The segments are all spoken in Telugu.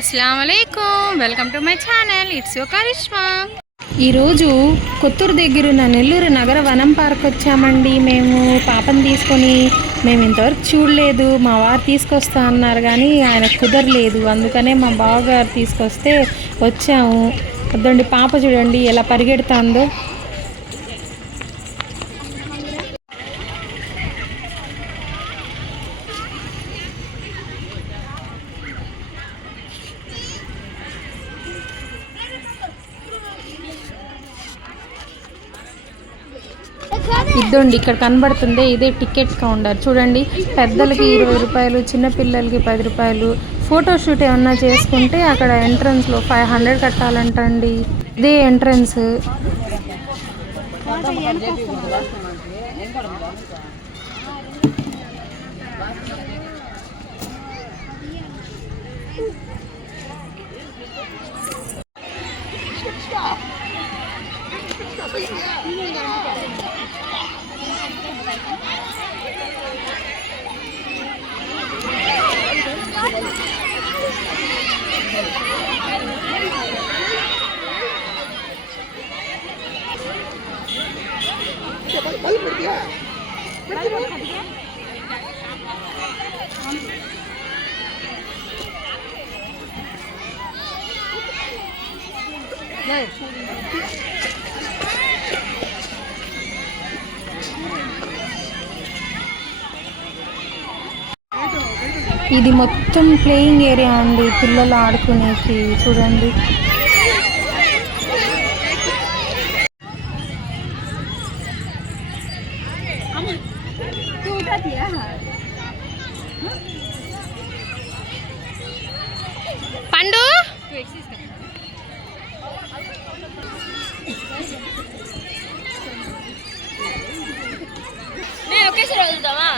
అస్సలాముఅలైకుం, welcome to my channel. It's your Karishma. ఈరోజు కొత్తూరు దగ్గరున్న నెల్లూరు నగర వనం పార్క్ వచ్చామండి. మేము పాపని తీసుకొని మేము ఇంతవరకు చూడలేదు. మా వారు తీసుకొస్తా అన్నారు కానీ ఆయన కుదరలేదు. అందుకనే మా బావగారు తీసుకొస్తే వచ్చాము. వద్దండి, పాప చూడండి ఎలా పరిగెడుతుందో. ఇద్దండి, ఇక్కడ కనబడుతుంది ఇదే టికెట్ కౌంటర్. చూడండి, పెద్దలకి 20 రూపాయలు, చిన్నపిల్లలకి 10 రూపాయలు. ఫోటోషూట్ ఏమన్నా చేసుకుంటే అక్కడ ఎంట్రన్స్లో 500 కట్టాలంటండి. ఇదే ఎంట్రన్స్. ఇది మొత్తం ప్లేయింగ్ ఏరియా అండి, పిల్లలు ఆడుకునేకి. చూడండి, పండు ఒకేసారి వదులుతామా?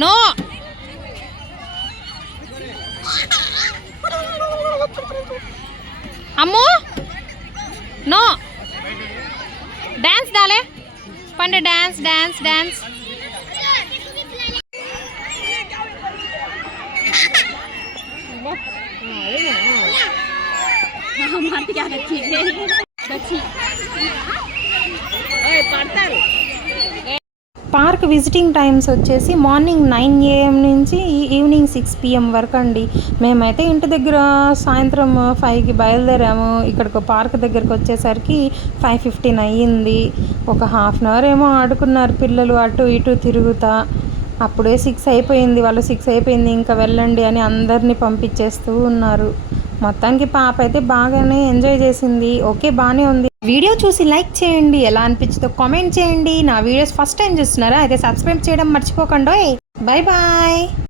నో, అమ్ము నో. డాన్స్ దాలే పండు, dance dance dance. Park visiting times వచ్చేసి మార్నింగ్ 9 AM నుంచి ఈవినింగ్ 6 PM వరకు అండి. మేమైతే ఇంటి దగ్గర సాయంత్రం 5కి బయలుదేరాము. ఇక్కడికి పార్క్ దగ్గరకు వచ్చేసరికి 5:15 అయ్యింది. ఒక హాఫ్ అన్ అవర్ ఏమో ఆడుకున్నారు పిల్లలు, అటు ఇటు తిరుగుతా. అప్పుడే 6 అయిపోయింది. వాళ్ళు 6 అయిపోయింది ఇంకా వెళ్ళండి అని అందరినీ పంపించేస్తూ ఉన్నారు. మొత్తానికి పాప అయితే బాగానే ఎంజాయ్ చేసింది. ఓకే, బాగానే ఉంది. వీడియో చూసి లైక్ చేయండి, ఎలా అనిపించిందో కామెంట్ చేయండి. నా వీడియోస్ ఫస్ట్ టైం చూస్తున్నారా అయితే సబ్స్క్రైబ్ చేయడం మర్చిపోకండి. Bye bye.